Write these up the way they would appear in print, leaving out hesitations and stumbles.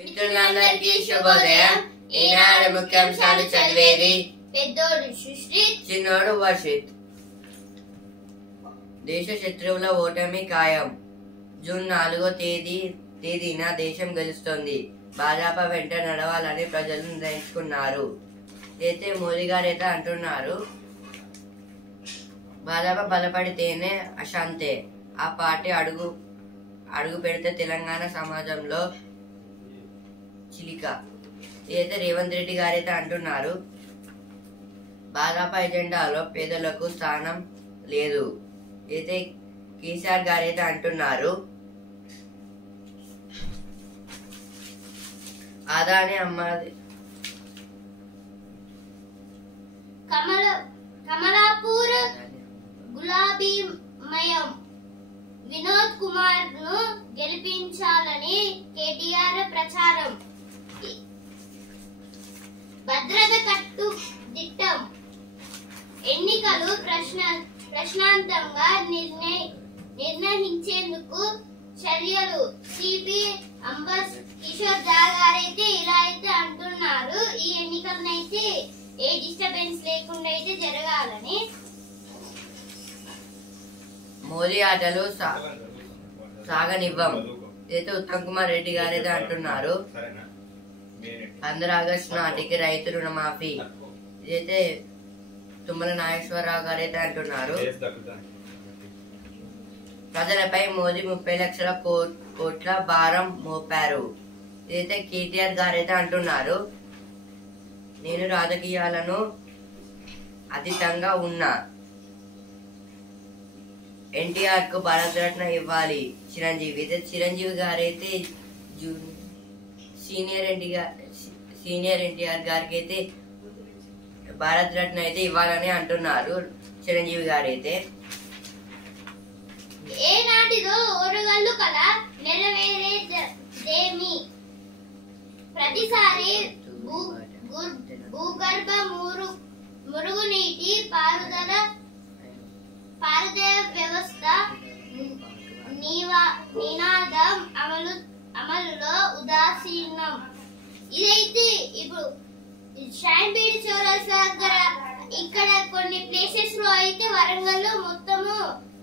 మిత్రులందరికీ శుభోదయం. ఈనాడు ముఖ్యాంశాలు చదివేది పెద్దోడు సుశ్రీత్, చిన్నోడు వర్షిత్. దేశ శత్రువుల ఓటమి ఖాయం. జూన్ 4వ తేదీన దేశం గెలుస్తోంది. భాజపా వెంట నడవాలని ప్రజలు నిర్ణయించుకున్నారు. అయితే మోదీ గారైతే అంటున్నారు, భాజపా బలపడితేనే అశాంతే. ఆ పార్టీ అడుగు పెడితే తెలంగాణ సమాజంలో చిలిక. ఇదైతే రేవంత్ రెడ్డి గారైతే అంటున్నారు, భాజపా ఎజెండాలో పేదలకు స్థానం లేదు. అయితే కేసీఆర్ గారైతే అంటున్నారు, అదాని అమ్మది కమలాపూర్ గులాబీమయం వినోద్ కుమార్ ను గెలిపించాలని కేటీఆర్ ప్రచారం. భద్రత కట్టుదిట్టం. ఎన్నికలు ప్రశాంతంగా నిర్ణయించేందుకు చర్యలు. సిపి అంబస్ కిషోర్ జా గారైతే ఇలా అయితే అంటున్నారు, ఈ ఎన్నికలనైతే ఏ డిస్టర్బెన్స్ లేకుండా అయితే జరగాలని. మోదీ ఆటలు సాగనివ్వం. ఇదైతే ఉత్తమ్ కుమార్ రెడ్డి గారైతే అంటున్నారు, 15 ఆగస్టు నాటికి రైతు రుణమాఫీ. ఇదైతే తుమ్మల నాగేశ్వరరావు గారైతే అంటున్నారు, ప్రజలపై మోదీ 30 లక్షల కోట్ల భారం మోపారు. ఇదైతే కేటీఆర్ గారైతే అంటున్నారు, నేను రాజకీయాలను అతీతంగా ఉన్నా. ఎన్టీఆర్ కు భారతరత్న ఇవ్వాలి చిరంజీవి. చిరంజీవి గారైతే సీనియర్ ఎన్టీఆర్ గారికి అయితే భారతరత్న అయితే ఇవ్వాలని అంటున్నారు చిరంజీవి గారైతే. ఏనాటిదో ఓరగల్లు కల నెరవేరేదేమి. ప్రతిసారి భూగర్భ మురుగునీటి పారుదల వ్యవస్థ నినాదం అమలులో ఉదాసీనం. ఇదైతే ఇప్పుడు షాంపేట చౌరస్తా దగ్గర ఇక్కడ కొన్ని ప్లేసెస్ లో అయితే వరంగల్ లో మొత్తము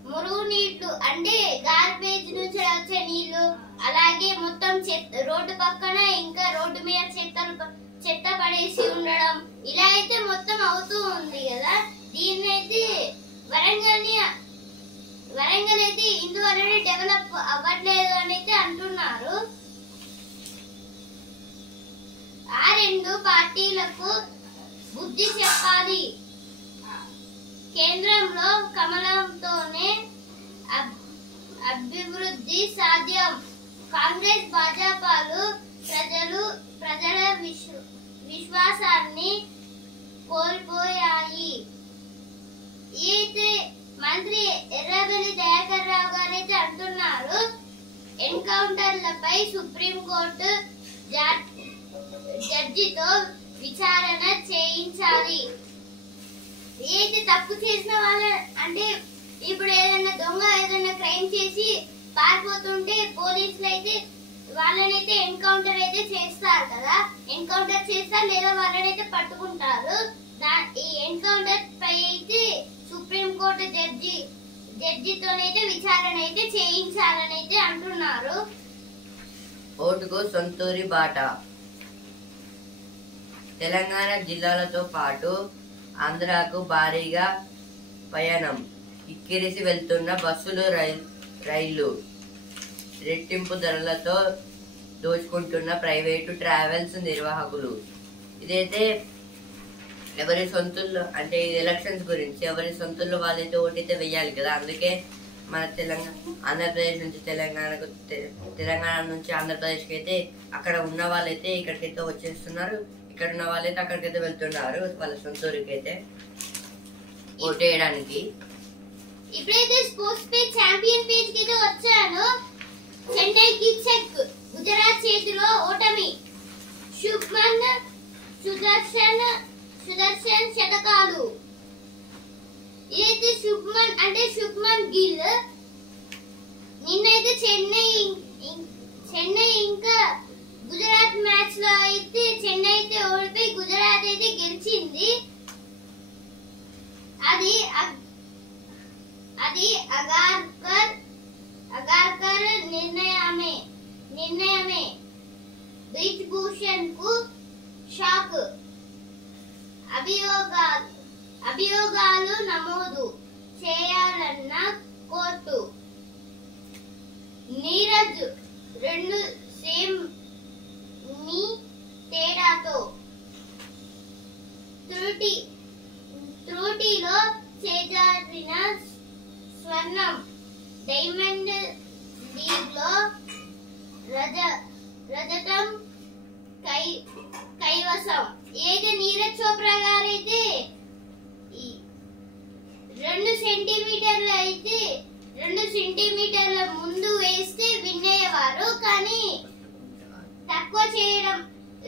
మురుగునీళ్లు అంటే గార్బేజ్ నుంచి వచ్చే నీళ్లు, అలాగే మొత్తం రోడ్డు పక్కన ఇంకా రోడ్డు మీద చెత్త పడేసి ఉండడం, ఇలా అయితే మొత్తం అవుతూ ఉంది కదా. దీన్ని అయితే వరంగల్ అయితే ఇందువల్లనే డెవలప్ అవ్వట్లేదు అని అయితే అంటున్నారు. ఆ రెండు పార్టీలకు బుద్ధి చెప్పాలి. కేంద్రంలో కమలంతోనే అభివృద్ధి సాధ్యం. కాంగ్రెస్ భాజపాలు ప్రజల విశ్వాసాన్ని కోల్పోయాయి. అయితే మంత్రి ఎర్రబెల్లి దయాకర్ రావు గారైతే అంటున్నారు, ఎన్కౌంటర్లపై సుప్రీంకోర్టు జడ్జితో విచారణ చేయించాలి. ఏదైతే తప్పు చేసిన వాళ్ళ అంటే ఇప్పుడు ఏదైనా దొంగ ఏదైనా క్రైమ్ చేసి పారిపోతుంటే పోలీసులు అయితే వాళ్ళనైతే ఎన్కౌంటర్ అయితే చేస్తారు కదా, ఎన్కౌంటర్ చేస్తారు లేదా వాళ్ళనైతే పట్టుకుంటారు. ఈ ఎన్కౌంటర్ పై అయితే సుప్రీంకోర్టు జడ్జితోనైతే విచారణ అయితే చేయించాలని అయితే అంటున్నారు. ఓటుకు సొంతూరి బాట. తెలంగాణ జిల్లాలతో పాటు ఆంధ్రాకు భారీగా పయనం. ఇక్కిరిసి వెళ్తున్న బస్సులు, రైళ్లు. రెట్టింపు ధరలతో దోచుకుంటున్న ప్రైవేటు ట్రావెల్స్ నిర్వాహకులు. ఇదైతే ఎవరి సొంతుల్లో అంటే ఇది ఎలక్షన్స్ గురించి, ఎవరి సొంతుల్లో వాళ్ళైతే ఓటైతే వెయ్యాలి కదా. అందుకే మన ఆంధ్రప్రదేశ్ నుంచి తెలంగాణ నుంచి ఆంధ్రప్రదేశ్కి అయితే అక్కడ ఉన్న వాళ్ళైతే ఇక్కడికైతే వచ్చేస్తున్నారు, ఇక్కడ ఉన్న వాళ్ళైతే అక్కడికైతే వెళ్తున్నారు వాళ్ళ సొంత ఊరికి అయితే ఓటేయడానికి. ఇప్పుడైతే స్పోర్ట్స్ పేజ్ ఛాంపియన్ పేజ్ కి అయితే వచ్చాను. చెన్నైకి చెక్, గుజరాత్ చేతిలో ఓటమి. సుదర్శన్ శతకాలు. ఇదైతే శుభ్మన్ గిల్ నిన్నైతే చెన్నై ఇంకా గుజరాత్ లో అయితే చెన్నై అయితే ఓడిపోయి గుజరాత్ అయితే గెలిచింది. అది అగార్కర్ నిర్ణయమే బ్రిజ్ భూషణ్ కు షాక్. అభియోగాలు నమోదు చేయాలన్న కోర్టు. నీరజ్ 2 సేమ్ మీ తేడాతో త్రుటిలో చేజారిన స్వర్ణం. డైమండ్ లీగ్ లో రజతం కైవసం. ఏదైతే నీరజ్ చోప్రా గారైతే 2 సెంటీమీటర్ల ముందు వేస్తే విన్ అయ్యేవారు. కానీ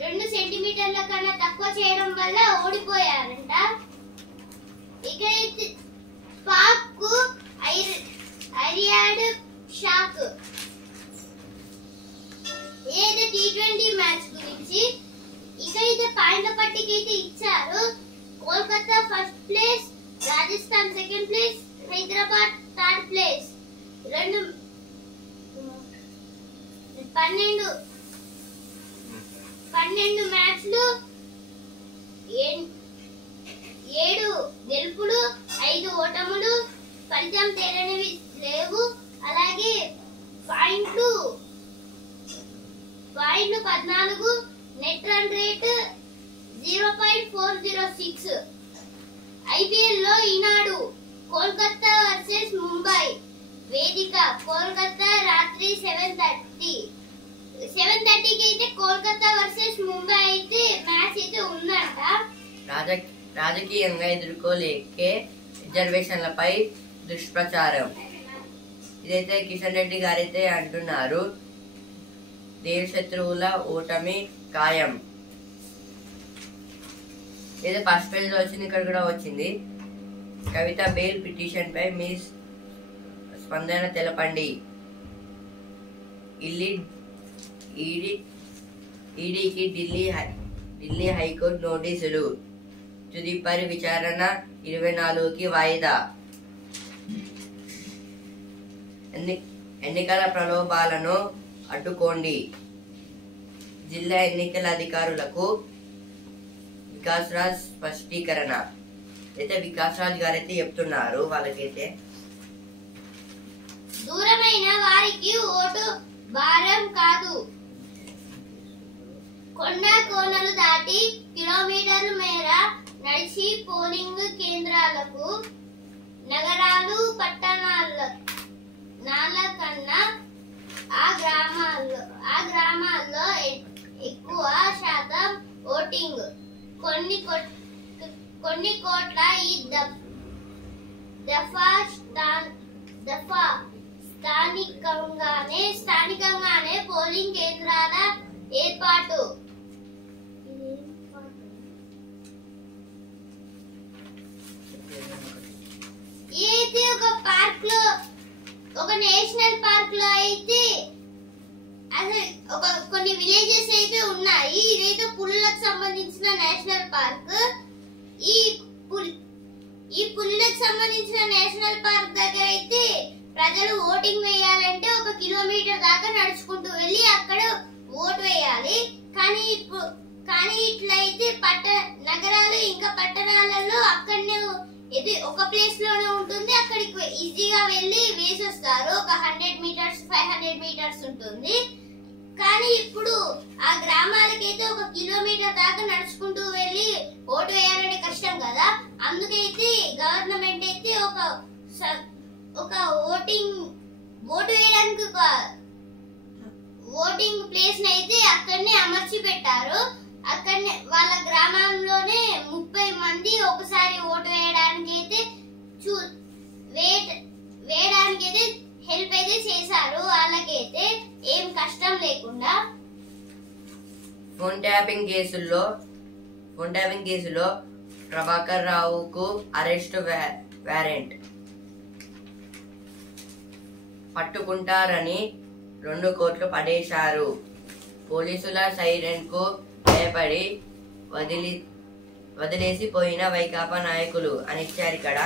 2 సెంటీమీటర్ల కన్నా తక్కువ చేయడం వల్ల ఓడిపోయారంట. ఇకైతే పాక్ కు అరియాడ్ షాక్. ఏదైతే T20 మ్యాచ్ గురించి ఇకైతే పాయింట్ల పట్టిక అయితే ఇచ్చారు. Kolkata first place, Rajasthan second place, Hyderabad third place. 12 మ్యాచ్లు 7 గెలుపులు 5 ఓటములు. ఫలితం తేలనివి లేవు. అలాగే పాయింట్లు 14. Net run rate 0.406. ఐపీఎల్ లో ఈనాడు కోల్కతా వర్సెస్ ముంబై వేదిక. కోల్కతా రాత్రి 7:30కి అయితే కోల్కతా వర్సెస్ ముంబై అయితే మ్యాచ్ అయితే ఉందంట. రాజకీయంగా ఎదుర్కోలేకే రిజర్వేషన్లపై దుష్ప్రచారం. ఇదైతే కిషన్ రెడ్డి గారైతే అంటున్నారు. దేశ శత్రువుల ఓటమి ఖాయం. ఏదో ఫస్ట్ పేజ్ లో వచ్చింది, ఇక్కడ కూడా వచ్చింది. కవిత బెయిల్ పిటిషన్ పై మీ స్పందన తెలపండి. ఈడీకి ఢిల్లీ హైకోర్టు నోటీసులు. తుదిపరి విచారణ 24కి వాయిదా. ఎన్నికల ప్రలోభాలను అడ్డుకోండి. జిల్లా ఎన్నికల అధికారులకు వికాస్ రాజ్ స్పష్టీకరణ. అయితే వికాస్ రాజ్ గారైతే చెప్తున్నారు వాళ్ళకైతే దూరమైన వారికి ఓటు భారం కాదు. కొండ కోనలు దాటి కిలోమీటర్ల మేర నడిచి పోలింగ్ కేంద్రాలకు నగరాలు పట్టణాల కన్నా ఆ గ్రామాల్లో ఎక్కువ శాతం ఓటింగ్. కొన్ని కోట్ల ఈ దఫా స్థానికంగానే పోలింగ్ కేంద్రాల ఏర్పాటు. అయితే ఒక నేషనల్ పార్క్ లో అయితే అసలు కొన్ని విలేజెస్ అయితే ఉన్నాయి. ఇదైతే పులులకు సంబంధించిన నేషనల్ పార్క్. ఈ పులులకు సంబంధించిన నేషనల్ పార్క్ దగ్గర అయితే ప్రజలు ఓటింగ్ వేయాలంటే 1 కిలోమీటర్ దాకా నడుచుకుంటూ వెళ్ళి అక్కడ ఓటు వేయాలి. కానీ ఇట్లయితే నగరాలు ఇంకా పట్టణాలలో అక్కడనే ఒక ప్లేస్ లోనే ఉంటుంది. అక్కడికి ఈజీగా వెళ్ళి వేసొస్తారు. ఒక 100 మీటర్స్ 500 మీటర్స్ ఉంటుంది. కానీ ఇప్పుడు ఆ గ్రామాలకైతే 1 కిలోమీటర్ దాకా నడుచుకుంటూ వెళ్ళి ఓటు వేయాలంటే కష్టం కదా. అందుకైతే గవర్నమెంట్ అయితే ఒక ఓటు వేయడానికి ఓటింగ్ ప్లేస్ అయితే అక్కడనే అమర్చి పెట్టారు. అక్కడనే వాళ్ళ గ్రామంలోనే 30 మంది ఒకసారి ఓటు వేయడానికి అయితే హెల్ప్ అయితే చేశారు. వాళ్ళకైతే ఏం కష్టం లేకుండా. ఫోన్ ట్యాపింగ్ కేసులో ప్రభాకర్ రావుకు అరెస్ట్ వారెంట్. పట్టుకుంటారని 2 కోట్లు పడేశారు. పోలీసుల సైరన్ కు భయపడి వదిలేసిపోయిన వైకాపా నాయకులు అని ఇచ్చారు ఇక్కడ.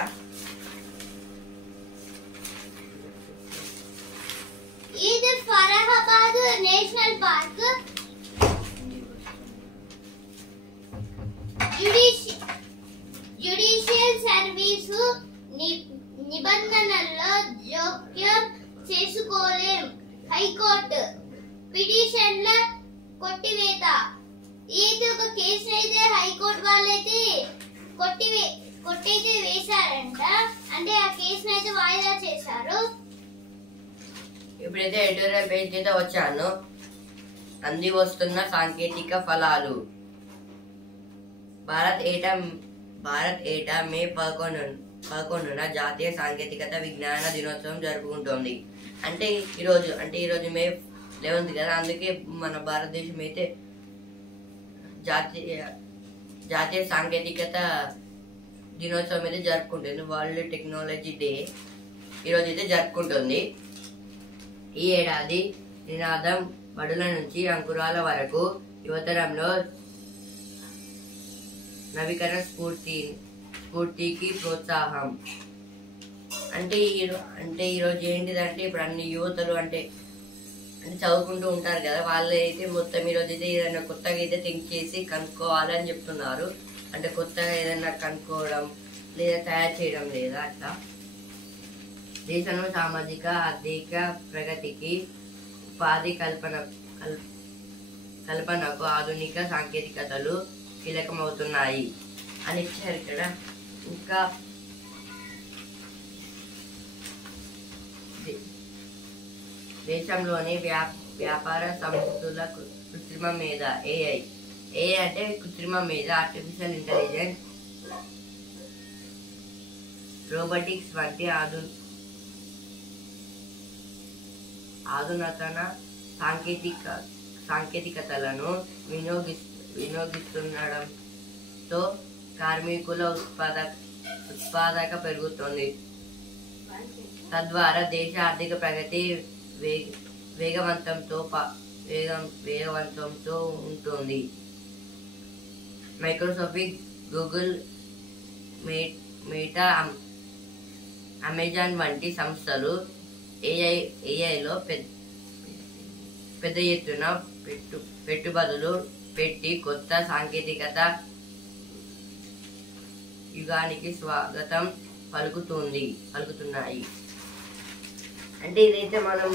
ఇది Farahabad national park. Judicial service నిబంధనల్లో జోక్యం చేసుకోలేం. హైకోర్టు పిటిషన్ల కొట్టివేత. ఇది ఒక కేసు అయితే హైకోర్టు వాళ్ళైతే కొట్టైతే వేశారంట. అంటే ఆ కేసును అయితే వాయిదా చేశారు. ఇప్పుడైతే ఎడిటోరియల్ పేజ్ అయితే వచ్చాను. అంది వస్తున్న సాంకేతిక ఫలాలు. భారత్ ఏటా మే 11న జాతీయ సాంకేతికత విజ్ఞాన దినోత్సవం జరుపుకుంటోంది. అంటే ఈరోజు మే 11 కదా, అందుకే మన భారతదేశం అయితే జాతీయ సాంకేతికత దినోత్సవం అయితే జరుపుకుంటుంది. వరల్డ్ టెక్నాలజీ డే ఈరోజు అయితే జరుపుకుంటుంది. ఈ ఏడాది నినాదం బడుల నుంచి అంకురాల వరకు యువతరంలో నవీకరణ స్ఫూర్తికి ప్రోత్సాహం. అంటే ఈరోజు ఏంటిదంటే ఇప్పుడు అన్ని యువతలు అంటే చదువుకుంటూ ఉంటారు కదా, వాళ్ళు అయితే మొత్తం ఈరోజు అయితే ఏదైనా కొత్తగా అయితే థింక్ చేసి కనుక్కోవాలని చెప్తున్నారు. అంటే కొత్తగా ఏదైనా కనుక్కోవడం లేదా తయారు చేయడం లేదా అట్లా. దేశంలో సామాజిక ఆర్థిక ప్రగతికి ఉపాధి కల్పనకు ఆధునిక సాంకేతికతలు కీలకమవుతున్నాయి అని ఇచ్చారు ఇక్కడ. ఇంకా దేశంలోని వ్యాపార సంస్థల కృత్రిమ మేధ ఏఐ అంటే కృత్రిమ మేధ, ఆర్టిఫిషియల్ ఇంటెలిజెన్స్, రోబోటిక్స్ వంటి ఆధునాతన సాంకేతికతలను వినియోగిస్తుండడంతో కార్మికుల ఉత్పాదక పెరుగుతుంది. తద్వారా దేశ ఆర్థిక ప్రగతి వేగవంతంతో ఉంటుంది. మైక్రోసాఫ్ట్, గూగుల్, మెటా, అమెజాన్ వంటి సంస్థలు ఏఐలో పెద్ద ఎత్తున పెట్టుబడులు పెట్టి కొత్త సాంకేతికత యుగానికి స్వాగతం పలుకుతున్నాయి. అంటే ఇదైతే మనం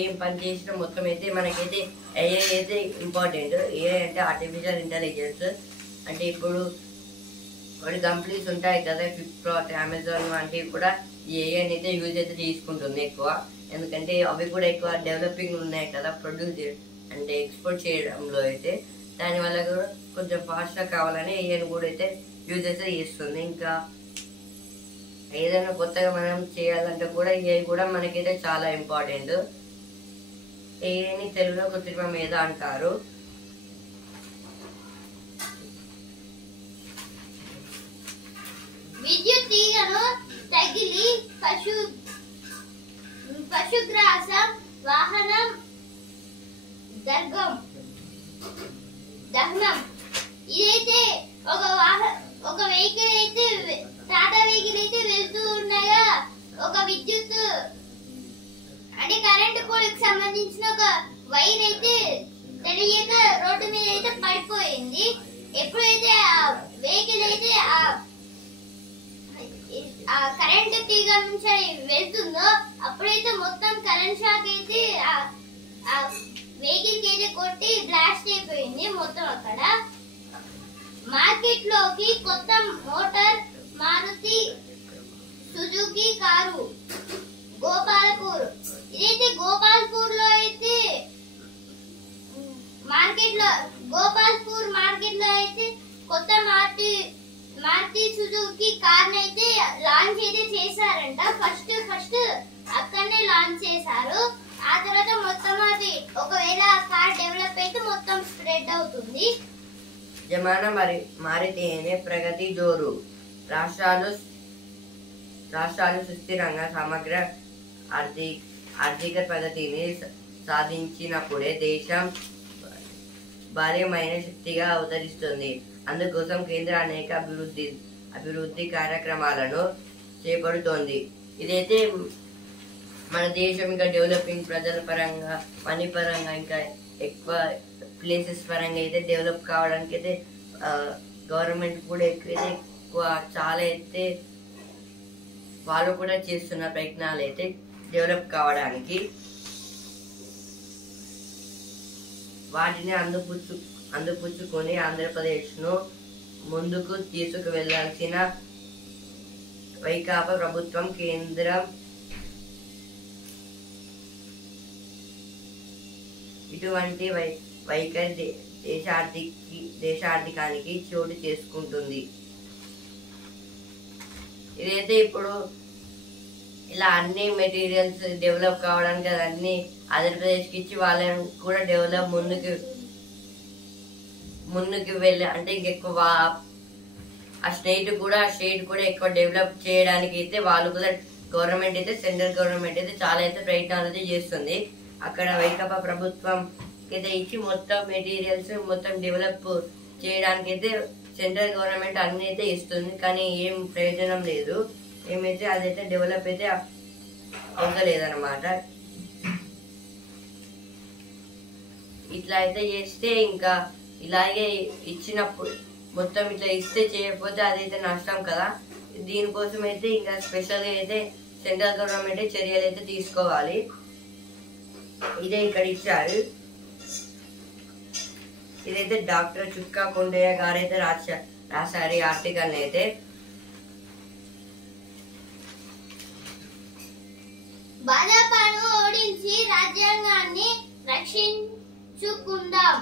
ఏం పని చేసినా మొత్తం అయితే మనకైతే ఏఐ అయితే ఇంపార్టెంట్. ఏఐ అంటే ఆర్టిఫిషియల్ ఇంటెలిజెన్స్. అంటే ఇప్పుడు కొన్ని కంపెనీస్ ఉంటాయి కదా, ఫ్లిప్కార్ట్, అమెజాన్ వంటివి కూడా ఏఐని అయితే యూజ్ అయితే తీసుకుంటుంది ఎక్కువ. ఎందుకంటే అవి కూడా ఎక్కువ డెవలపింగ్ ఉన్నాయి కదా, ప్రొడ్యూస్ అంటే ఎక్స్పోర్ట్ చేయడంలో అయితే. దానివల్ల కూడా కొంచెం ఫాస్ట్గా కావాలని ఏఐని కూడా అయితే యూజ్ అయితే చేస్తుంది. ఇంకా ఏదైనా కొత్తగా మనం చేయాలంటే కూడా ఏఐ కూడా మనకైతే చాలా ఇంపార్టెంట్. ఏఐని తెలుగులో కృత్రిమ మేధ అంటారు. విద్యుత్ తీగను తగిలి పశుగ్రాసం వాహనం దహనం. ఇదైతే ఒక వెహికల్ అయితే టాటా వెహికల్ అయితే వెళ్తూ ఉండగా ఒక విద్యుత్ అంటే కరెంటు పోల్కి సంబంధించిన ఒక వైర్ అయితే తెలియక రోడ్డు మీద అయితే పడిపోయింది. ఎప్పుడైతే ఆ వెహికల్ అయితే ఆ కరెంట్ తీగ నుంచి వెళ్తుందో అప్పుడైతే మొత్తం కరెంట్ షాక్ అయితే ఆ వెహికల్ కి అయితే కొట్టి బ్లాస్ట్ అయిపోయింది మొత్తం. అక్కడ మార్కెట్ లోకి కొత్త motor Maruti Suzuki car Gopalpur. ఇదైతే గోపాల్పూర్ లో అయితే గోపాల్పూర్ మార్కెట్ లో అయితే కొత్త మారుతి సుజుకి కార్ అయితే లాంచ్ అయితే చేశారంట. ఫస్ట్ అక్కడనే లాంచ్ చేశారు. ఆ తర్వాత మొత్తం అది ఒకవేళ ఆ కార్ డెవలప్ అయితే మొత్తం స్ప్రెడ్ అవుతుంది. జమానా మారితేనే ప్రగతి జోరు. రాష్ట్రాలు సుస్థిరంగా సమగ్ర ఆర్థిక ప్రగతిని సాధించినప్పుడే భారీమైన శక్తిగా అవతరిస్తుంది. అందుకోసం కేంద్ర అనేక అభివృద్ధి కార్యక్రమాలను చేపడుతోంది. ఇదైతే మన దేశం ఇంకా డెవలపింగ్ ప్రజల పరంగా, మనీ పరంగా, ఇంకా ఎక్కువ ప్లేసెస్ పరంగా అయితే డెవలప్ కావడానికి అయితే గవర్నమెంట్ కూడా ఎక్కువ చాలా అయితే వాళ్ళు కూడా చేస్తున్న ప్రయత్నాలు అయితే డెవలప్ కావడానికి. వాటిని అందిపుచ్చుకొని ఆంధ్రప్రదేశ్ను ముందుకు తీసుకు వెళ్లాల్సిన వైకాపా ప్రభుత్వం కేంద్రం ఇటువంటి వైఖరి దేశార్థికానికి చోటు చేసుకుంటుంది. ఇదైతే ఇప్పుడు ఇలా అన్ని మెటీరియల్స్ డెవలప్ కావడానికి అన్ని ఆంధ్రప్రదేశ్కి ఇచ్చి వాళ్ళని కూడా డెవలప్ ముందుకు వెళ్ళి అంటే ఇంకెక్కువ ఆ స్టేట్ కూడా ఎక్కువ డెవలప్ చేయడానికి అయితే వాళ్ళు కూడా గవర్నమెంట్ అయితే సెంట్రల్ గవర్నమెంట్ అయితే చాలా అయితే ప్రయత్నాలు అయితే చేస్తుంది. అక్కడ వైకాపా ప్రభుత్వం అయితే ఇచ్చి మొత్తం మెటీరియల్స్ మొత్తం డెవలప్ చేయడానికి అయితే సెంట్రల్ గవర్నమెంట్ అన్ని అయితే ఇస్తుంది. కానీ ఏం ప్రయోజనం లేదు, ఏమైతే అదైతే డెవలప్ అయితే అవ్వలేదన్నమాట. ఇట్లా అయితే చేస్తే ఇంకా ఇలాగే ఇచ్చినప్పుడు మొత్తం ఇట్లా ఇస్తే చేయకపోతే అదైతే నష్టం కదా. దీనికోసం అయితే ఇంకా స్పెషల్గా అయితే సెంట్రల్ గవర్నమెంట్ చర్యలు అయితే తీసుకోవాలి. ఇదే ఇక్కడ ఇచ్చారు. ఇదైతే డాక్టర్ చుక్కా కొండయ్య గారు అయితే రాశారు ఈ ఆర్టికల్ అయితే. భాజపాను ఓడించి రాజ్యాంగాన్ని రక్షించుకుందాం.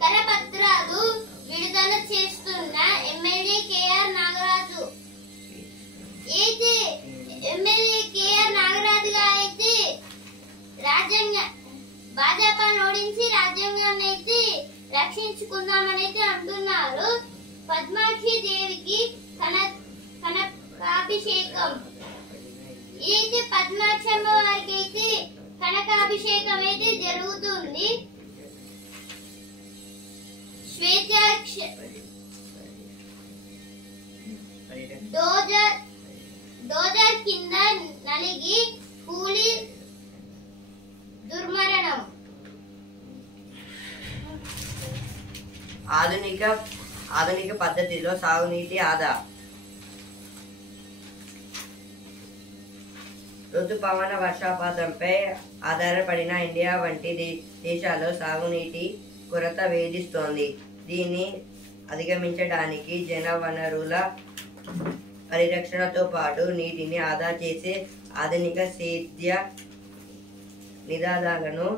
కరపత్రాలు విడుదల చేస్తున్న ఎమ్మెల్యే కేఆర్ నాగరాజు అయితే భాజపాను ఓడించి రాజ్యాంగాన్ని అయితే రక్షించుకుందామని అయితే అంటున్నారు. పద్మాక్షి దేవికి కనకాభిషేకం. ఇదైతే పద్మాక్షమ్మ వారికి అయితే కనకాభిషేకం అయితే జరుగుతుంది. డోజర్ కింద నలిగి కూలి దుర్మరణం. ఆధునిక పద్ధతిలో సాగునీటి ఆదా. ఋతుపవన వర్షపాతంపై ఆధారపడిన ఇండియా వంటి దేశాల్లో సాగునీటి కొరత వేధిస్తోంది. దీన్ని అధిగమించడానికి జలవనరుల పరిరక్షణతో పాటు నీటిని ఆదా చేసే ఆధునిక సేద్య నినాదాలను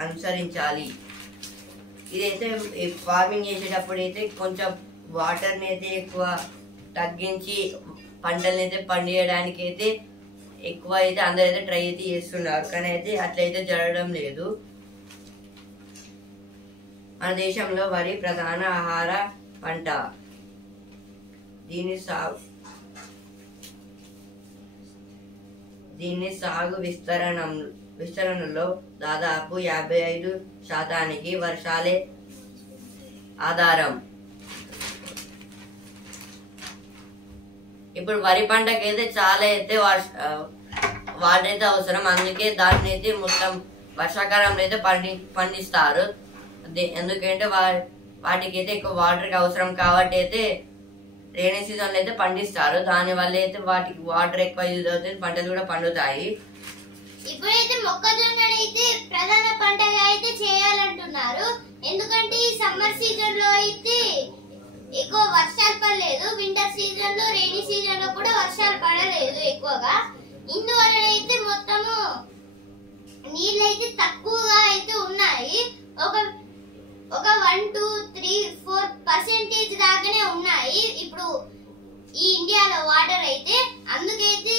అనుసరించాలి. ఇదైతే ఫార్మింగ్ చేసేటప్పుడు అయితే కొంచెం వాటర్ని అయితే ఎక్కువ తగ్గించి పంటలను అయితే పండియడానికి అయితే ఎక్కువ అయితే అందరూ అయితే ట్రై అయితే చేస్తున్నారు. కానీ అయితే అట్లయితే జరగడం లేదు. మన దేశంలో వరి ప్రధాన ఆహార పంట. దీని సాగు విస్తరణలో దాదాపు 55% వర్షాలే ఆధారం. ఇప్పుడు వరి పంటకి అయితే చాలా అయితే వాటర్ అయితే అవసరం. అందుకే దాన్ని అయితే మొత్తం వర్షాకాలంలో అయితే పండిస్తారు. ఎందుకంటే వాటికి అయితే ఎక్కువ వాటర్ అవసరం కాబట్టి అయితే రైనీ సీజన్ లో అయితే పండిస్తారు. దాని వల్ల అయితే వాటికి వాటర్ ఎక్కువ యూజ్ అవుతుంది, పంటలు కూడా పండుతాయి. ఇప్పుడైతే మొక్కజొన్న అయితే ప్రధాన పంటగా అయితే చేయాలంటున్నారు. ఎందుకంటే ఈ సమ్మర్ సీజన్ లో అయితే ఎక్కువ వర్షాలు పడలేదు. వింటర్ సీజన్ లో, రైనీ సీజన్ లో కూడా వర్షాలు పడలేదు ఎక్కువగా. ఇందువల్ల అయితే మొత్తము నీళ్ళు అయితే తక్కువగా అయితే ఉన్నాయి. ఒక 1, 2, 3, 4% దాకానే ఉన్నాయి ఇప్పుడు ఈ ఇండియాలో వాటర్ అయితే. అందుకైతే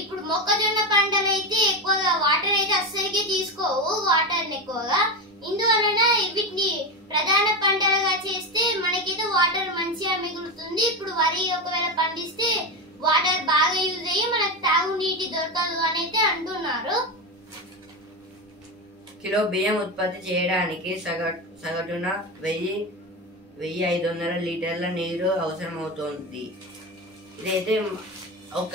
ఇప్పుడు మొక్కజొన్న పంటలు అయితే ఎక్కువగా వాటర్ అయితే అస్సలకి తీసుకోవు వాటర్ ఎక్కువగా. ఇందువలన వీటిని ప్రధాన పంటలుగా చేస్తే మనకైతే వాటర్ మంచిగా మిగులుతుంది. ఇప్పుడు వరి ఒకవేళ పండిస్తే వాటర్ బాగా యూజ్ అయ్యి మనకు తాగునీటి దొరకదు అని అయితే అంటున్నారు. కిలో బియ్యం ఉత్పత్తి చేయడానికి సగటున 1500 లీటర్ల నీరు అవసరమవుతుంది. ఇదైతే ఒక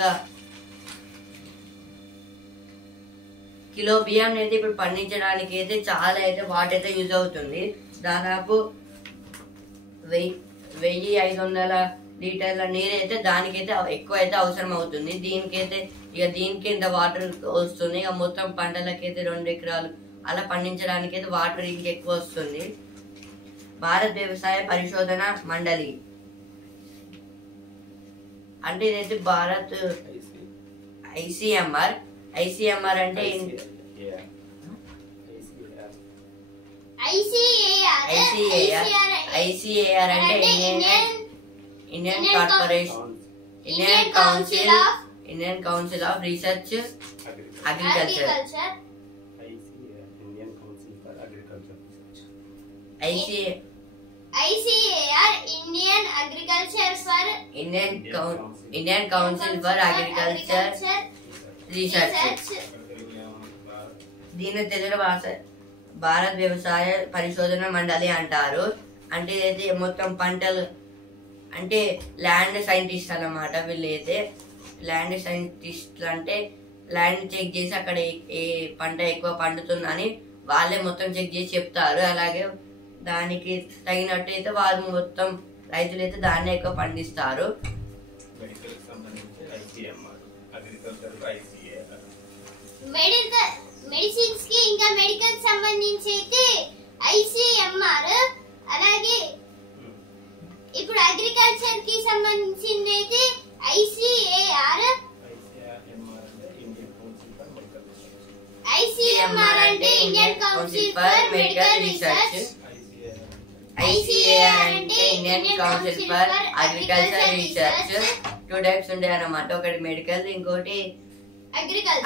కిలో బియ్యం అయితే ఇప్పుడు పండించడానికి అయితే చాలా అయితే వాటర్ అయితే యూజ్ అవుతుంది. దాదాపు 1500 లీటర్ల నీరు అయితే దానికైతే ఎక్కువ అయితే అవసరం అవుతుంది. దీనికైతే దీనికి ఇంత వాటర్ వస్తుంది. ఇక మొత్తం పంటలకైతే 2 ఎకరాలు అలా పండించడానికి అయితే వాటర్ ఇంకెక్కువ వస్తుంది. భారత్ వ్యవసాయ పరిశోధన మండలి అంటే ఇదైతే భారత్ ఐసిఎంఆర్ అంటే ఐసిఏఆర్ అంటే Indian council of research agriculture. ICAR Indian council for agriculture research. దీని తెలుగు భాష భారత్ వ్యవసాయ పరిశోధన మండలి అంటారు. అంటే ఇదైతే మొత్తం పంటలు అంటే ల్యాండ్ సైంటిస్ట్ అన్నమాట. వీళ్ళైతే ల్యాండ్ సైంటిస్ట్లు అంటే ల్యాండ్ చెక్ చేసి అక్కడ ఏ పంట ఎక్కువ పండుతుందని వాళ్ళే మొత్తం చెక్ చేసి చెప్తారు. అలాగే దానికి తగినట్టు అయితే వాళ్ళు మొత్తం రైతులైతే దాన్ని ఎక్కువ పండిస్తారు. మెడిసిన్స్ కి ఇంకా మెడికల్ సంబంధించి అయితే ICMR, అలాగే ఇప్పుడు అగ్రికల్చర్ కి సంబంధించింది అయితే ICAR. ICMR అంటే Indian council for medical research. ICAR అంటే Indian council for agriculture research. 2 types ఉంటాయి అన్నమాట. ఒకటి మెడికల్, ఇంకోటి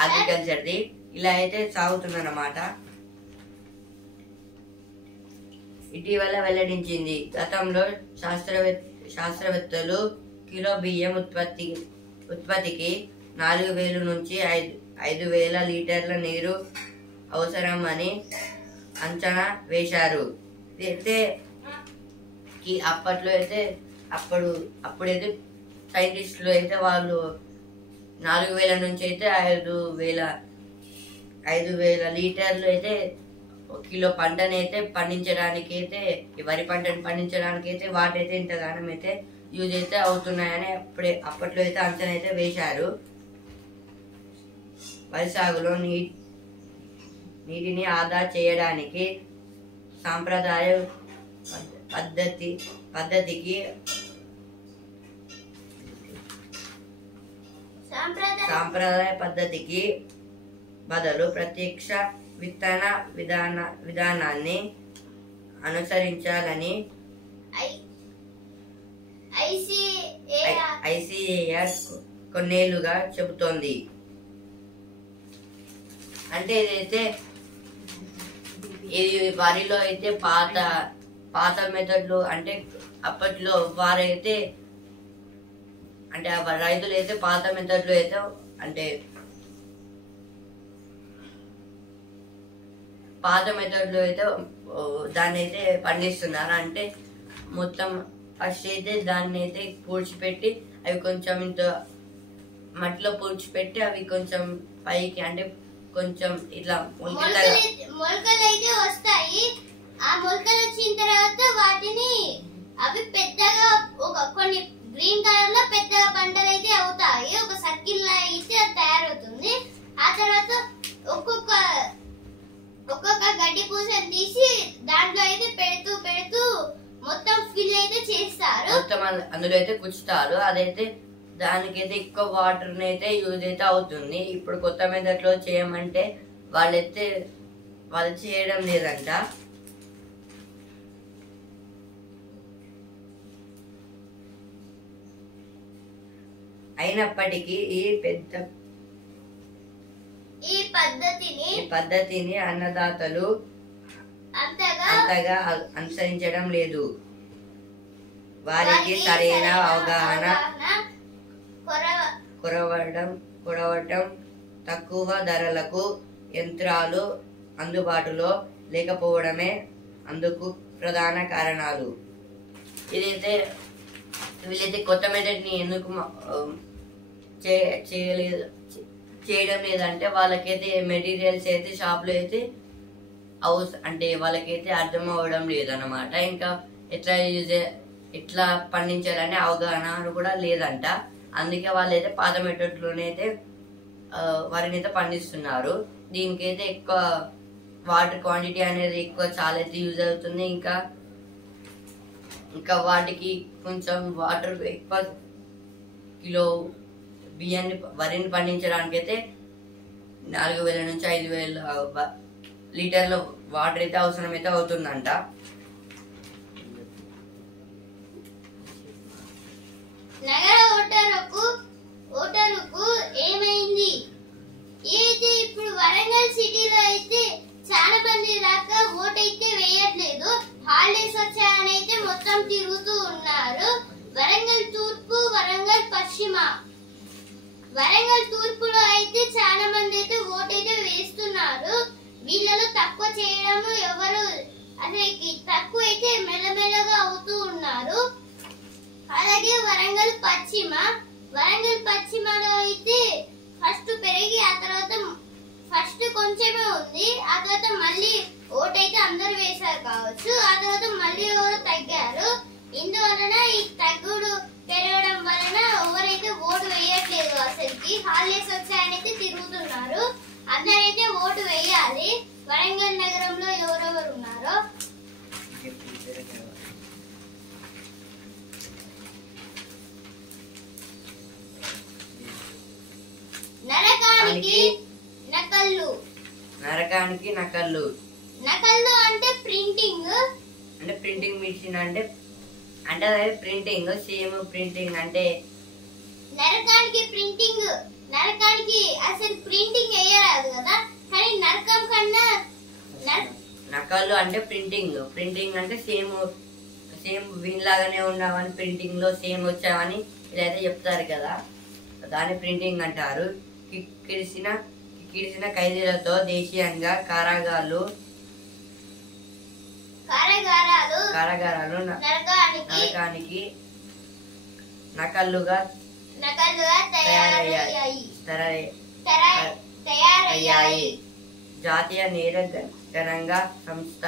అగ్రికల్చర్ది. ఇలా అయితే సాగుతుందన్నమాట. ఇటీవల వెల్లడించింది. గతంలో శాస్త్రవేత్తలు కిలో బియ్యం ఉత్పత్తికి 4000 నుంచి 5000 లీటర్ల నీరు అవసరమని అంచనా వేశారు. అయితే అప్పట్లో అయితే అప్పుడైతే సైంటిస్టులు అయితే వాళ్ళు 4000 నుంచి అయితే 5000 లీటర్లు అయితే కిలో పంటని అయితే పండించడానికి అయితే ఈ వరి పంటను పండించడానికి అయితే వాటైతే ఇంతగానం అయితే యూజ్ అయితే అవుతున్నాయని అప్పట్లో అయితే అంచనా అయితే వేశారు. వరి సాగులో నీటిని ఆదా చేయడానికి సాంప్రదాయ పద్ధతికి బదులు ప్రత్యక్ష విత్తన విధానాన్ని అనుసరించాలని ICAR కొన్నేళ్లుగా చెబుతోంది. అంటే ఇదైతే ఇది వరిలో అయితే పాత మెథడ్లు అంటే అప్పట్లో వారైతే అంటే రైతులు అయితే పాత మెథడ్లు అయితే అంటే దాన్ని అయితే పండిస్తున్నారు. అంటే మొత్తం ఫస్ట్ అయితే దాన్ని అయితే పూడ్చిపెట్టి అవి కొంచెం ఇంత మట్టిలో పూడ్చిపెట్టి అవి కొంచెం పైకి అంటే కొంచెం ఇట్లా మొలకలు అయితే వస్తాయి. ఆ మొలకలు వచ్చిన తర్వాత వాటిని అవి పెద్దగా కొన్ని గ్రీన్ కలర్ లో పెద్దగా పంటలు అయితే అవుతాయి. ఒక సర్కిల్ లా అయితే తయారవుతుంది. ఆ తర్వాత ఒక్కొక్క గడ్డి పూసని తీసి దాంట్లో అయితే పెడుతూ మొత్తం ఫిల్ అయితే చేస్తారు. మొత్తం అందులో అయితే కూర్చుతారు. అదైతే దానికైతే ఎక్కువ వాటర్ అయితే యూజ్ అయితే అవుతుంది. ఇప్పుడు కొత్త మెథడ్లో చేయమంటే వాళ్ళు చేయడం లేదంట. అయినప్పటికీ ఈ పద్ధతిని అన్నదాతలు అంతగా అనుసరించడం లేదు. వారికి సరైన అవగాహన కొరవటం తక్కువ ధరలకు యంత్రాలు అందుబాటులో లేకపోవడమే అందుకు ప్రధాన కారణాలు. వీళ్ళైతే కొత్త మెథడ్ని ఎందుకు చేయడం లేదంటే వాళ్ళకైతే మెటీరియల్స్ అయితే షాప్లో అయితే అంటే వాళ్ళకైతే అర్థం అవ్వడం లేదన్నమాట. ఇంకా ఎట్లా పండించాలనే అవగాహన కూడా లేదంట. అందుకే వాళ్ళైతే పాత మెథడ్లోనే అయితే వారిని అయితే పండిస్తున్నారు. దీనికైతే ఎక్కువ వాటర్ క్వాంటిటీ అనేది ఎక్కువ చాలా అయితే యూజ్ అవుతుంది. ఇంకా వాటికి కొంచెం వాటర్ ఎక్కువ కిలో వరిని పండించడానికి అయితే 4000 నుంచి 5000 లీటర్ల వాటర్ అయితే అవసరమైతే అవుతుందంట. నగర ఓటరుకు ఏమైంది? ఏదైతే ఇప్పుడు వరంగల్ సిటీలో అయితే చాలా మంది దాకా ఓటైతే వేయట్లేదు. హాలిడేస్ వచ్చాయని అయితే మొత్తం తిరుగుతూ ఉన్నారు. వరంగల్ తూర్పు, వరంగల్ పశ్చిమ. వరంగల్ తూర్పులో అయితే చాలా మంది అయితే ఓటైతే వేస్తున్నారు. వీళ్ళలో తక్కువ చేయడం ఎవరు అసలు తక్కువ అయితే మెల్లమెల్లగా అవుతూ ఉన్నారు. అలాగే వరంగల్ పశ్చిమలో అయితే ఫస్ట్ పెరిగి ఆ తర్వాత ఫస్ట్ కొంచెమే ఉంది, ఆ తర్వాత మళ్ళీ ఓటైతే అందరు వేశారు కావచ్చు, ఆ తర్వాత మళ్ళీ ఎవరు తగ్గారు. ఇందువలన ఈ తగ్గుడు పెరగడం వలన ఎవరైతే ఓటు వేయట్లేదు. అసలుకి హాలిడేస్ వచ్చాయని అయితే తిరుగుతున్నారు. అందరైతే ఓటు వేయాలి. వరంగల్ నగరంలో ఎవరెవరు ఉన్నారో నరకానికి నకళ్ళు అంటే ప్రింటింగ్ మిషన్ అంటే అదే ప్రింటింగ్ సేమ్ ప్రింటింగ్ అంటే నరకానికి అసలు ప్రింటింగ్ వేయరాదు కదా, కానీ నరకం కన్నా నకళ్ళు అంటే ప్రింటింగ్ అంటే సేమ్ వీళ్ళలాగానే ఉన్నామని ప్రింటింగ్ లో సేమ్ వచ్చామని ఇదైతే చెప్తారు కదా, దాన్ని ప్రింటింగ్ అంటారు. కిడిసిన ఖైదీలతో దేశీయంగా కారాగారాలు నరకానికి నకళ్ళుగా తయారయ్యాయి. జాతీయ నేర గణాంక సంస్థ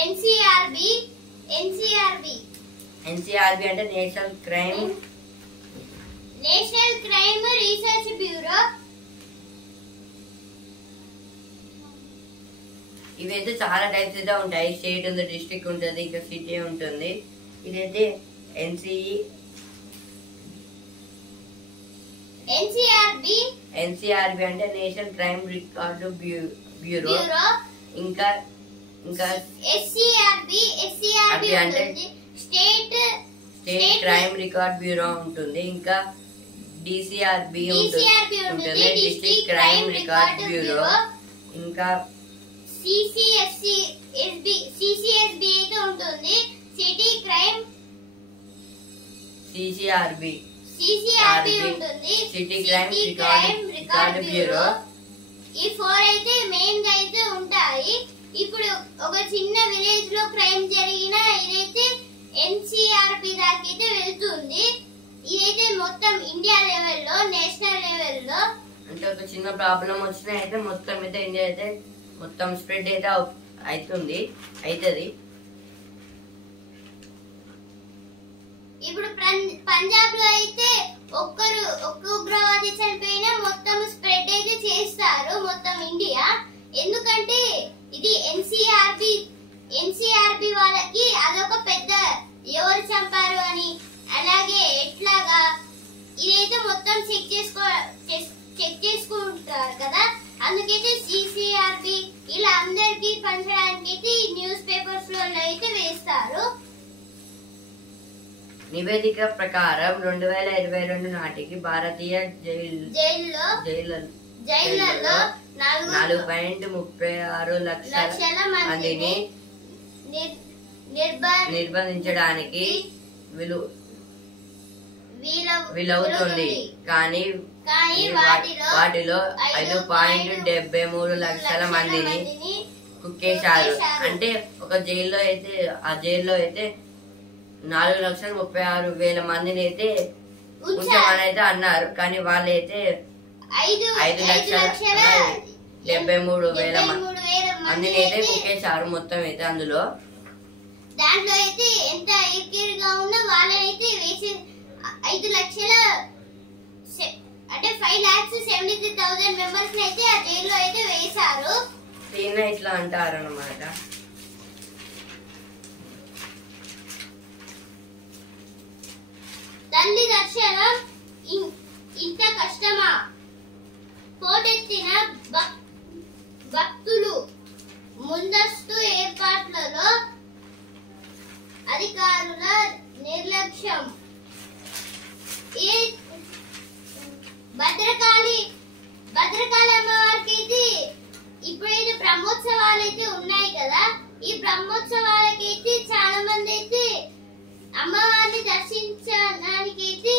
ఎన్సిఆర్బి అంటే నేషనల్ క్రైమ్ రీసెర్చ్ బ్యూరో. ఇవైతే చాలా టైప్స్ అయితే ఉంటాయి. స్టేట్ ఉంది, డిస్ట్రిక్ట్ ఉంటుంది, ఇంకా సిటీ ఉంటుంది. ఇదైతే ఎన్సిఆర్బి అంటే నేషనల్ క్రైమ్ రికార్డు బ్యూరో. ఇంకా ఎస్సిఆర్బి అంటే స్టేట్ క్రైమ్ రికార్డ్ బ్యూరో ఉంటుంది. ఇంకా డిసిఆర్బి ఉంటుంది, డిస్ట్రిక్ట్ క్రైమ్ రికార్డ్ బ్యూరో. ఇంకా సిసిఎస్బి అయితే ఉంటుంది, సిటీ క్రైమ్. సిసిఆర్బి ఉంటుంది, సిటీ క్రైమ్ రికార్డ్ బ్యూరో. ఈ 4 అయితే మెయిన్ గా అయితే ఉంటాయి. ఇప్పుడు ఒక చిన్న విలేజ్ లో క్రైమ్ జరిగినా ఇదైతే ఎన్సిఆర్బి దాకైతే వెళ్తుంది. ఇదైతే మొత్తం ఇండియా లెవెల్లో, నేషనల్ లెవెల్లో అంటే ఒక చిన్న ప్రాబ్లం వచ్చినా అయితే మొత్తం అయితే ఇండియా అయితే మొత్తం స్ప్రెడ్ అయితే అవుతుంది. ఇప్పుడు పంజాబ్ లో అయితే ఒక్క ఉగ్రవాది చనిపోయినా మొత్తం స్ప్రెడ్ అయితే చేస్తారు మొత్తం ఇండియా. ఎందుకంటే ఇది ఎన్సిఆర్బి వాళ్ళకి అదొక పెద్ద ఎవరు చంపారు అని, అలాగే ఎట్లాగా ఇదైతే మొత్తం చెక్ చేసుకుంటారు కదా. అందుకైతే సిసిఆర్బి ఇలా అందరికి పంచడానికి అయితే న్యూస్ పేపర్స్ లో అయితే వేస్తారు. నివేదిక ప్రకారం 2022 నాటికి భారతీయ జైళ్లలో 4.36 లక్షల మందిని నిర్బంధించడానికి వీలవుతుంది. కానీ వాటిలో 5.73 లక్షల మందిని కుక్కేశారు. అంటే ఒక జైల్లో అయితే ఆ జైల్లో అయితే 4,36,000 మందిని అయితే ఉంచమని అయితే అన్నారు. కానీ వాళ్ళైతే 5,73,000 మందిని అయితే కుక్కేశారు మొత్తం అయితే. దాంట్లో అయితే ఎంత ఎక్కిరిగా ఉన్నా వాళ్ళనైతే వేసి 5 లక్షల అంటే 5,73,000 మెంబర్స్ అయితే ఆ జైల్లో అయితే వేశారు. దీన్ని ఇట్లా అంటారు అన్నమాట. తల్లి దర్శనం ఇంత కష్టమా? పోటెత్తిన భక్తులు ముందస్తు ఏర్పాట్లలో అధికారుల నిర్లక్ష్యం. ఈ భద్రకాళి అమ్మవారికి అయితే ఇప్పుడైతే బ్రహ్మోత్సవాలు అయితే ఉన్నాయి కదా. ఈ బ్రహ్మోత్సవాలకైతే చాలా మంది అయితే అమ్మవారిని దర్శనానికైతే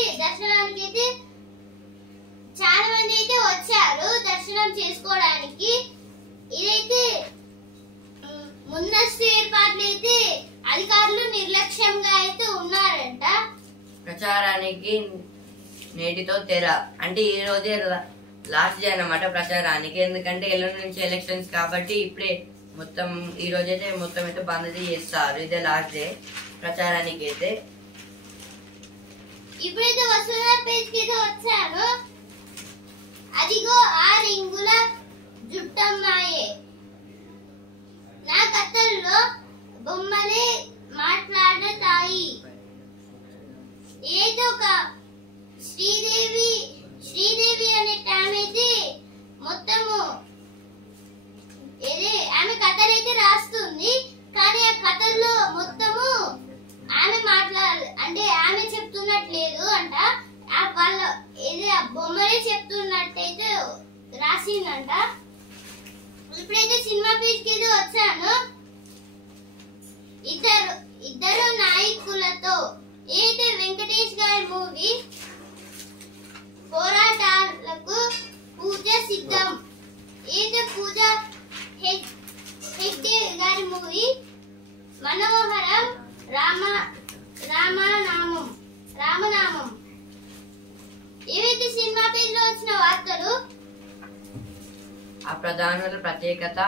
చాలా మంది అయితే వచ్చారు దర్శనం చేసుకోవడానికి. ఇదైతే ముందస్తు ఏర్పాట్లు అయితే అధికారులు నిర్లక్ష్యంగా అయితే ఉన్నారంట. ప్రచారానికి నేటితో తెర. అంటే ఈ రోజే లాస్ట్ డే అన్నమాట ప్రచారానికి. ఎందుకంటే ఎల్లుండి నుంచి ఎలక్షన్స్ కాబట్టి ఇప్పుడే మొత్తం ఈ రోజైతే మొత్తం అయితే బంద్ అయితే చేస్తారు. ఇదే లాస్ట్ డే ప్రచారానికి అయితే. ఇప్పుడైతే వసుధ పేజ్ కి వచ్చాను. అదిగో ఆ రింగుల జుట్టమ్మాయే, నా కథల్లో బొమ్మలే మాట్లాడతాయి. ఏదో ఒక శ్రీదేవి అనే ఆమె మొత్తము ఆమె కథలైతే రాస్తుంది. కానీ ఆ కథల్లో మొత్తము ఆమె అంటే ఆమె చెప్తున్నట్లేదు అంట. వాళ్ళ ఆ బొమ్మలే చెప్తున్నట్టయితే రాసిందంట. ఇప్పుడైతే సినిమా పేజ్ కి వచ్చాను. ఇద్దరు నాయకులతో ఏదైతే వెంకటేష్ గారి మూవీ పోరాటాలకు పూజ సిద్ధం. ఏదైతే పూజ హెగ్డే గారి మూవీ మనోహరం రామనామం. ఏవైతే సినిమా పేజ్ లో వచ్చిన వార్తలు. ఆ ప్రధానుల ప్రత్యేకత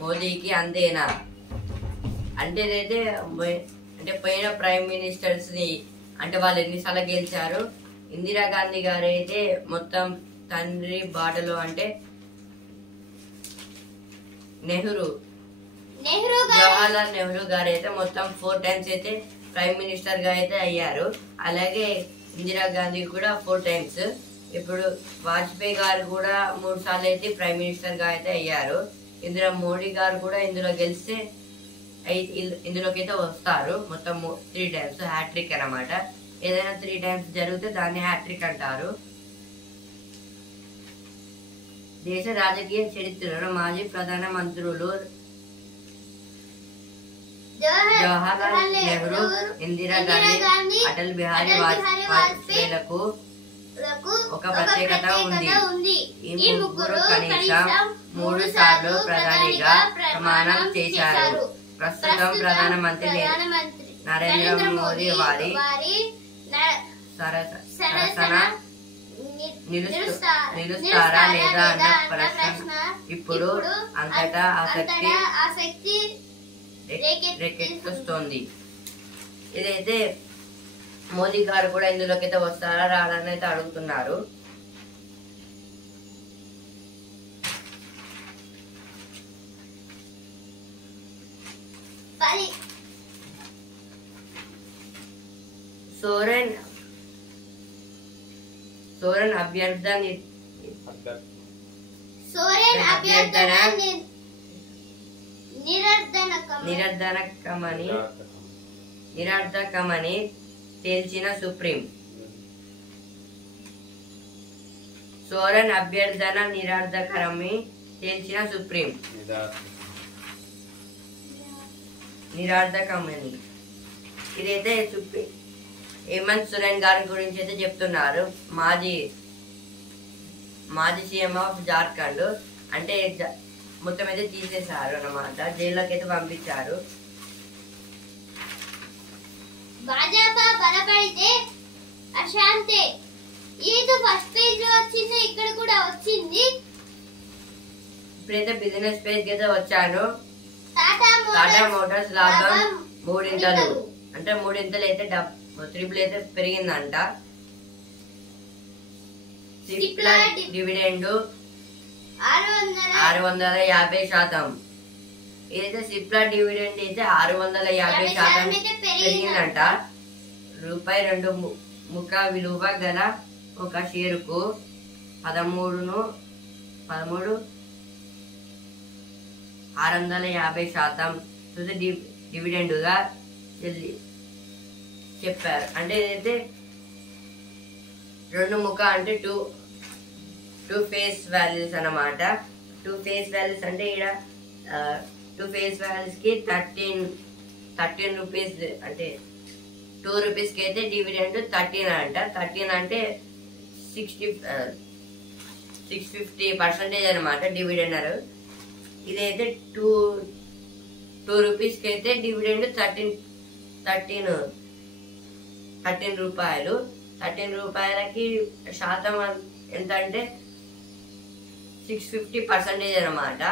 మోదీకి అందేనా అంటే ఇదైతే అంటే పోయిన ప్రైమ్ మినిస్టర్స్ ని అంటే వాళ్ళు ఎన్నిసార్లు గెలిచారు. ఇందిరాగాంధీ గారు అయితే మొత్తం తండ్రి బాటలో అంటే జవహర్లాల్ నెహ్రూ గారు అయితే మొత్తం 4 times అయితే ప్రైమ్ మినిస్టర్ గా అయితే అయ్యారు. అలాగే ఇందిరాగాంధీ కూడా 4 times. ఇప్పుడు వాజ్పేయి గారు కూడా 3 సార్లు అయితే ప్రైమ్ మినిస్టర్ గా అయితే అయ్యారు. ఇందులో మోడీ గారు కూడా ఇందులో గెలిస్తే ఇందులోకి అయితే వస్తారు. మొత్తం 3 times హ్యాట్రిక్ అన్నమాట. ఏదైనా 3 times జరిగితే దాన్ని హ్యాట్రిక్ అంటారు. దేశ రాజకీయ చరిత్రలో మాజీ ప్రధాన మంత్రులు జవహర్లాల్ నెహ్రూ, ఇందిరాగాంధీ, అటల్ బిహారీ వాజ్పేయిలకు ఒక ప్రత్యేకత ఉంది. ఈ ముగ్గురు కనీసం 3 సార్లు ప్రధానిగా ప్రమాణం చేశారు. ప్రస్తుతం ప్రధానమంత్రి నరేంద్ర మోదీ వారి సరసన నిలుస్తారా లేదా అన్న ప్రశ్న ఇప్పుడు అంతటా ఆసక్తి రేకెత్తిస్తోంది. ఇదైతే మోదీ గారు కూడా ఇందులోకి అయితే వస్తారా రాదని అయితే అడుగుతున్నారు. సోరెన్ అభ్యర్థన నిరర్ధకమని తేల్చిన సుప్రీం. సోరెన్ అభ్యర్థన నిరర్ధకమని తేల్చిన సుప్రీం. నిరర్ధకమని ఇదైతే హేమంత్ సోరెన్ గారి గురించి అయితే చెప్తున్నారు. మాజీ సీఎం ఆఫ్ జార్ఖండ్. అంటే మొత్తం అయితే తీసేశారు అన్నమాట, జైల్లోకి అయితే పంపించారు. భాజపా బలపడితే అశాంతే. ఇది ఫస్ట్ పేజ్ లో వచ్చింది, ఇక్కడ కూడా వచ్చింది. ఇప్పుడైతే బిజినెస్ పేజ్ అయితే వచ్చాను. టాటా మోటార్స్ లాభం 3 ఇంతలు. అంటే 3 ఇంతలు అయితే ట్రిపుల్ అయితే పెరిగిందంట. సిప్లా డివిడెండ్ 650%. ఇదైతే సిప్లా డివిడెండ్ అయితే 650% పెరిగిందంట. ₹2 ముఖ విలువ గల ఒక షేరుకు 650% డివిడెండ్ గా చెప్పారు. అంటే ఇదైతే 2 ముఖ అంటే టూ ఫేస్ వాల్యూస్ అన్నమాట. 2 ఫేస్ వాల్యూస్ అంటే ఇక్కడ 2 ఫేస్ వాల్యూస్ కి 13 రూపీస్, అంటే ₹2 కి అయితే డివిడెండ్ 13 అంట. 13 అంటే 650% అనమాట డివిడెండర్. ఇదైతే 2 రూపీస్ కి అయితే డివిడెండ్ 13 రూపాయలు. 13 రూపాయలకి శాతం ఎంత అంటే 650% అనమాట.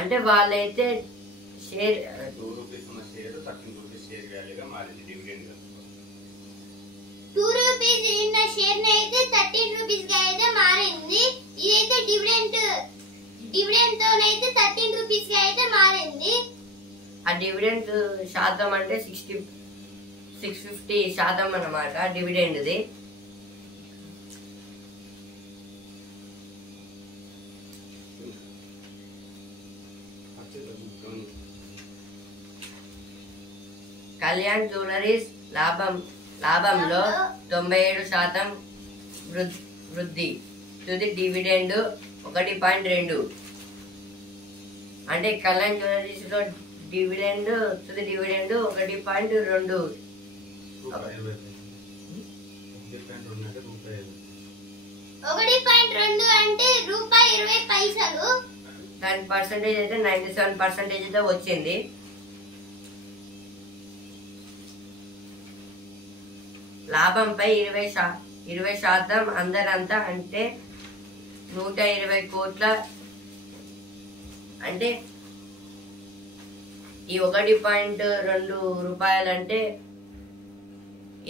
అంటే వాళ్ళైతే షేర్ ₹2 ఉన్న షేర్ 13 రూపీస్ షేర్ వాల్యూగా మారింది డివిడెండ్. 2 రూపీస్ ఉన్న షేర్ అయితే 13 రూపీస్ గా అయితే మారింది. ఇదైతే డివిడెండ్ తోనైతే 13 రూపీస్ గా అయితే మారింది. ఆ డివిడెండ్ శాతం అంటే 650% అన్నమాట డివిడెండ్ది. కళ్యాణ్ జ్యువెలరీస్ లాభంలో 97% వృద్ధి. తుది డివిడెండ్ 1.2. అంటే కళ్యాణ్ జ్యువెలరీస్ లో తుది డివిడెండ్ 1.2. 1.2 అంటే ₹20. దాని పర్సెంటేజ్ అయితే 97% అయితే వచ్చింది. లాభంపై 20% అందరంతా, అంటే 120 కోట్ల. అంటే ఈ 1.2 రూపాయలంటే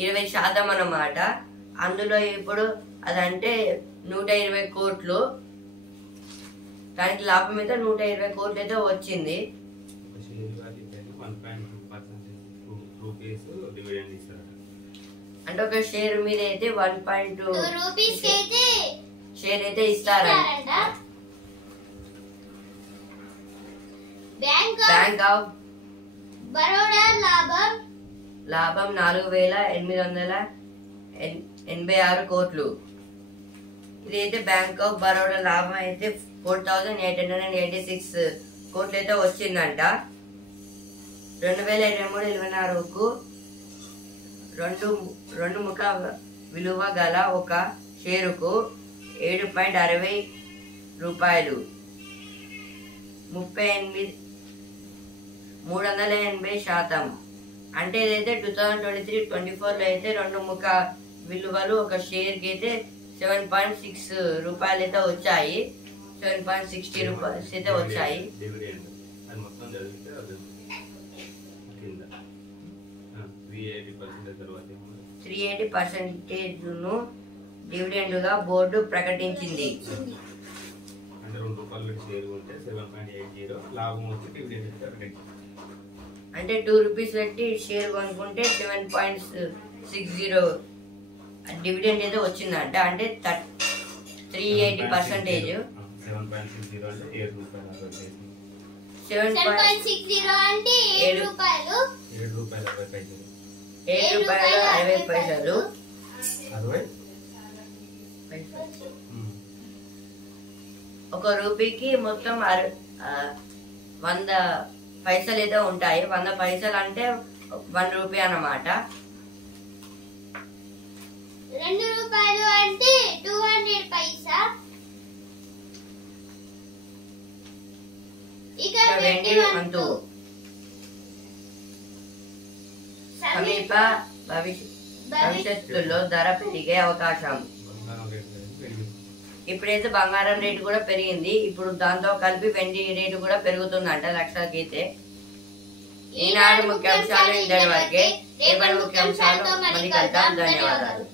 20% అన్నమాట. అందులో ఇప్పుడు అదంటే 120 కోట్లు. దానికి లాభం అయితే 120 కోట్లు అయితే వచ్చింది. అంటే ఒక షేర్ మీద అయితే 1.2 రూపీస్ అయితే షేర్ అయితే ఇస్తారంట. బ్యాంక్ ఆఫ్ బరోడా లాభం 4,886 కోట్లు. ఇదైతే బ్యాంక్ ఆఫ్ బరోడా లాభం అయితే 4,886 కోట్లు అయితే వచ్చిందంట. 2023-24కు 2 ముఖ విలువ గల ఒక షేరుకు ₹7.60. 380%. అంటే ఇదైతే 2023-24 అయితే 2 ముఖ విలువలు ఒక షేర్ కి అయితే ₹7.6 అయితే వచ్చాయి. 7.60 రూపాయలు అయితే వచ్చాయి. 380% డివిడెండ్ గా బోర్డు ప్రకటించింది. అంటే ₹2 షేర్ ఉంటే 7.80 లాభం వచ్చి డివిడెండ్. అంటే 2 రూపీస్ పెట్టి షేర్ కొనుక్కుంటే 7.60 డివిడెండ్ అయితే వచ్చిందంట. అంటే 380%. 7.60 అంటే ₹7.60 అంటే ₹7. ₹7.60. ఒక రూపీకి మొత్తం 100 పైసలు అయితే ఉంటాయి. 100 పైసలు అంటే 1 రూపాయి అన్నమాట. 2 రూపాయలు అంటే 200 పైసా. ఇక వెండి వంతు సమీప భవిష్యత్తులో ధర పెరిగే అవకాశం. ఇప్పుడైతే బంగారం రేటు కూడా పెరిగింది. ఇప్పుడు దాంతో కలిపి వెండి రేటు కూడా పెరుగుతుందంట లక్షలకైతే. ఈనాడు ముఖ్యాంశాలు ఇంతటి వరకే. రేపటి ముఖ్యాంశాలు మళ్ళీ కలుద్దాం. ధన్యవాదాలు.